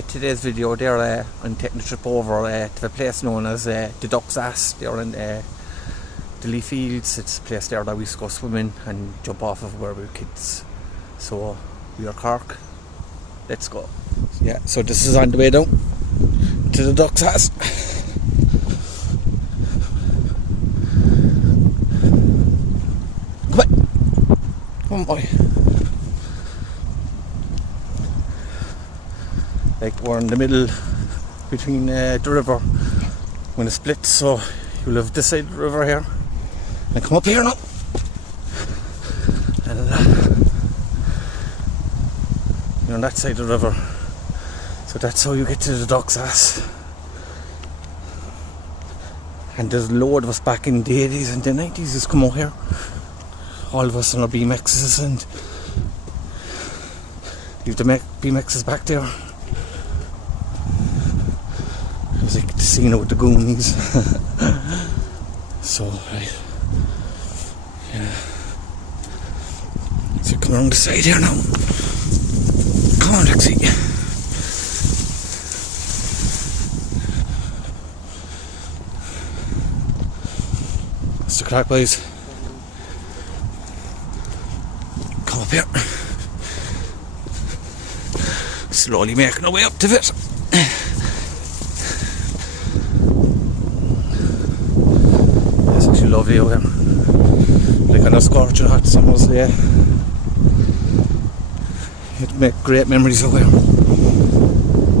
Today's video there, I'm taking a trip over to the place known as the Duck's Ass. There in the Lee Fields. It's a place there that we used to go swimming and jump off of where we were kids. So we are Cork. Let's go. Yeah, so this is on the way down to the Duck's Ass. Come on. Come on, boy. Like we're in the middle between the river when it splits, so you'll have this side of the river here and come up here now, and you're on that side of the river, so that's how you get to the Duck's Ass. And there's a load of us back in the 80s and the 90s who's come out here, all of us on our BMXs, and leave the BMXs back there. It was like the scene with the Goonies. So, right. Yeah. So come around the side here now. Come on, Lexi. That's the crack, boys. Come up here. Slowly making our way up to it. Lovely out here, like on a scorching hot summer's day. You'd make great memories out here,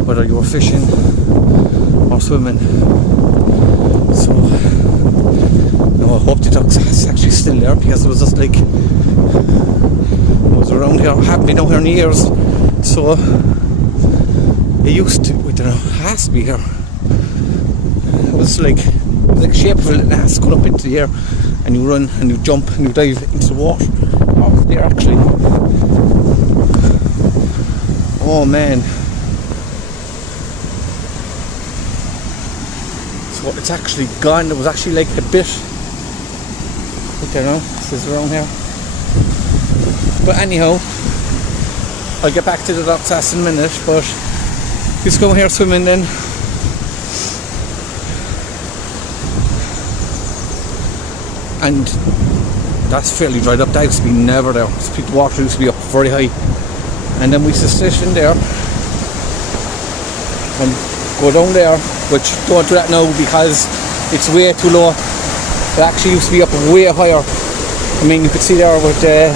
whether you were fishing or swimming. So no, I hope the Duck's Ass actually still there, because it was just like, I was around here, haven't been out here in years, so it used to, I don't know, it has to be here. It was like shape of a little ass going up into the air, and you run and you jump and you dive into the water. Oh, there actually. Oh man. So it's actually gone. There was actually like a bit. I don't know. This is around here. But anyhow, I'll get back to the Duck's Ass in a minute. But let's go here swimming then. And that's fairly dried up. That used to be never there. The water used to be up very high, and then we used to sit in there and go down there, which don't do that now because it's way too low. It actually used to be up way higher. I mean, you could see there with the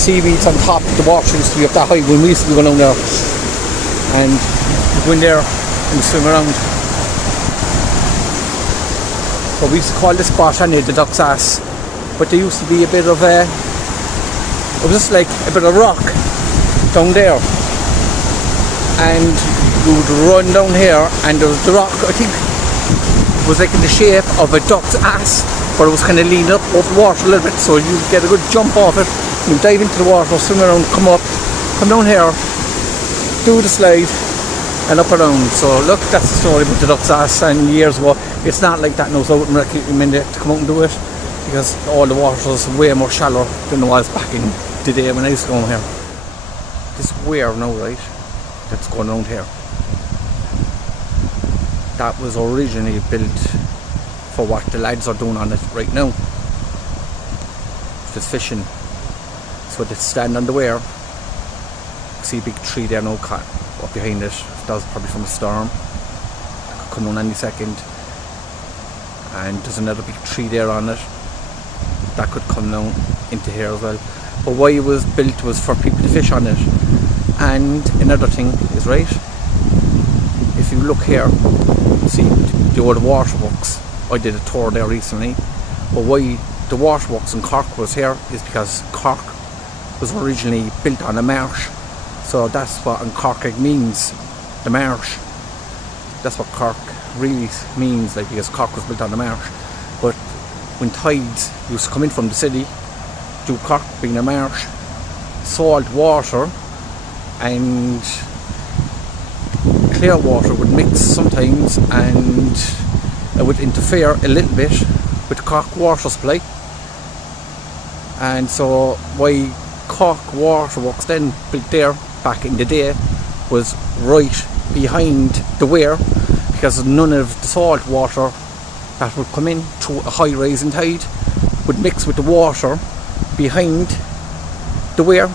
seaweeds on top. The water used to be up that high when we used to be going down there, and we go in there and swim around. But we used to call this spot anyway the Duck's Ass. But there used to be a bit of it was just like a bit of rock down there. And you would run down here, and there was the rock, I think, was like in the shape of a duck's ass, but it was kind of leaned up over the water a little bit, so you get a good jump off it. You dive into the water, swim around, come up, come down here, do the slide, and up around. So look, that's the story about the Duck's Ass. And years ago, it's not like that now, so I wouldn't recommend it to come out and do it, because all the water is way more shallow than it was back in the day when I used to go here. This weir now, right, that's going around here, that was originally built for what the lads are doing on it right now. Just fishing. So they stand on the weir. See a big tree there now up behind it. That was probably from a storm. It could come down any second. And there's another big tree there on it that could come down into here as well. But why it was built was for people to fish on it. And another thing is, right, if you look here, see the old waterworks. I did a tour there recently. But why the waterworks in Cork was here is because Cork was originally built on a marsh. So that's what in Cork means, the marsh. That's what Cork really means, like, because Cork was built on the marsh. But when tides used to come in from the city, due to Cork being a marsh, salt water and clear water would mix sometimes, and it would interfere a little bit with the Cork water supply. And so why Cork Waterworks then built there back in the day was right behind the weir, because none of the salt water that would come in through a high rising tide would mix with the water behind the weir,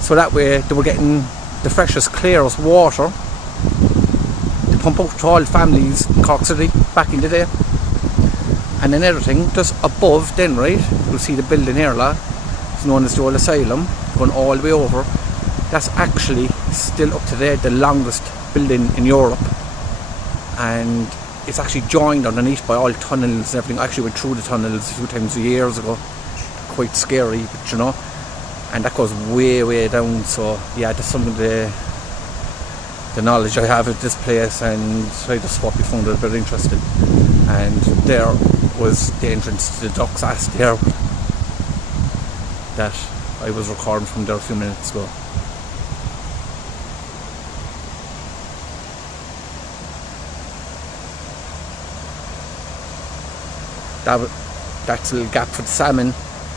so that way they were getting the freshest, clearest water to pump out to all families in Cork City back in the day. And another thing, just above then, right, you'll see the building here, it's known as the old asylum, going all the way over. That's actually still up to date the longest building in Europe, and it's actually joined underneath by all tunnels and everything. I actually went through the tunnels a few times years ago. Quite scary, but you know, and that goes way down. So yeah, that's some of the knowledge I have of this place, and I just hope you found it very interesting. And there was the entrance to the Duck's Ass there that I was recording from there a few minutes ago. That's a little gap for the salmon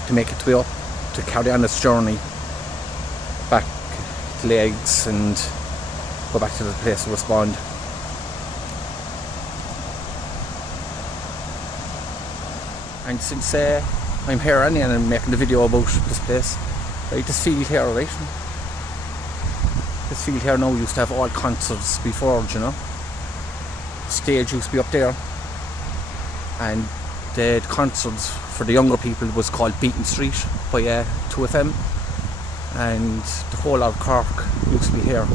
to make its way up to carry on its journey back to lay eggs and go back to the place to respond. And since I'm here and I'm making the video about this place, right, this field here, right, this field here now used to have all concerts before, you know. Stage used to be up there, and the concerts for the younger people was called Beaton Street by 2FM, and the whole of Cork used to be here.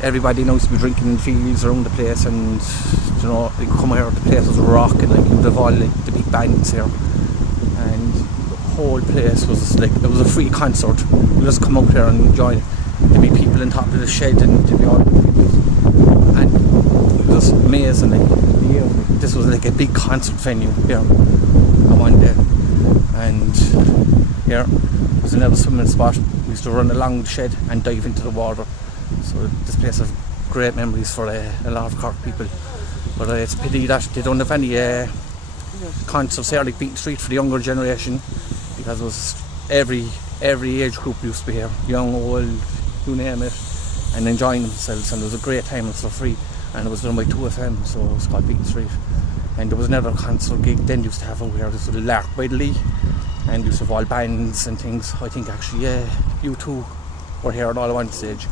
Everybody now used to be drinking in fields around the place, and you know, you come here, the place was rocking, like you'd have all like the big bands here, and the whole place was like, it was a free concert. You just come out here and enjoy it. There'd be people on top of the shed, and there'd be all people, and it was just amazing. Like, this was like a big concert venue here on one day, and here was another swimming spot. We used to run along the shed and dive into the water. So this place has great memories for a lot of Cork people. But it's a pity that they don't have any concerts here like Beaton Street for the younger generation, because it was every age group used to be here, young, old, you name it, and enjoying themselves, and it was a great time. It was for free, and it was done by 2FM, so it was called Beaton Street. And there was another concert gig then used to have over here, this was Lark by the Lee, and used to have all bands and things. I think actually U2 were here at all at one stage.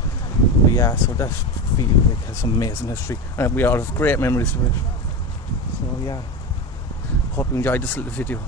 But yeah, so that field like has some amazing history, and we all have great memories of it. So yeah, hope you enjoyed this little video.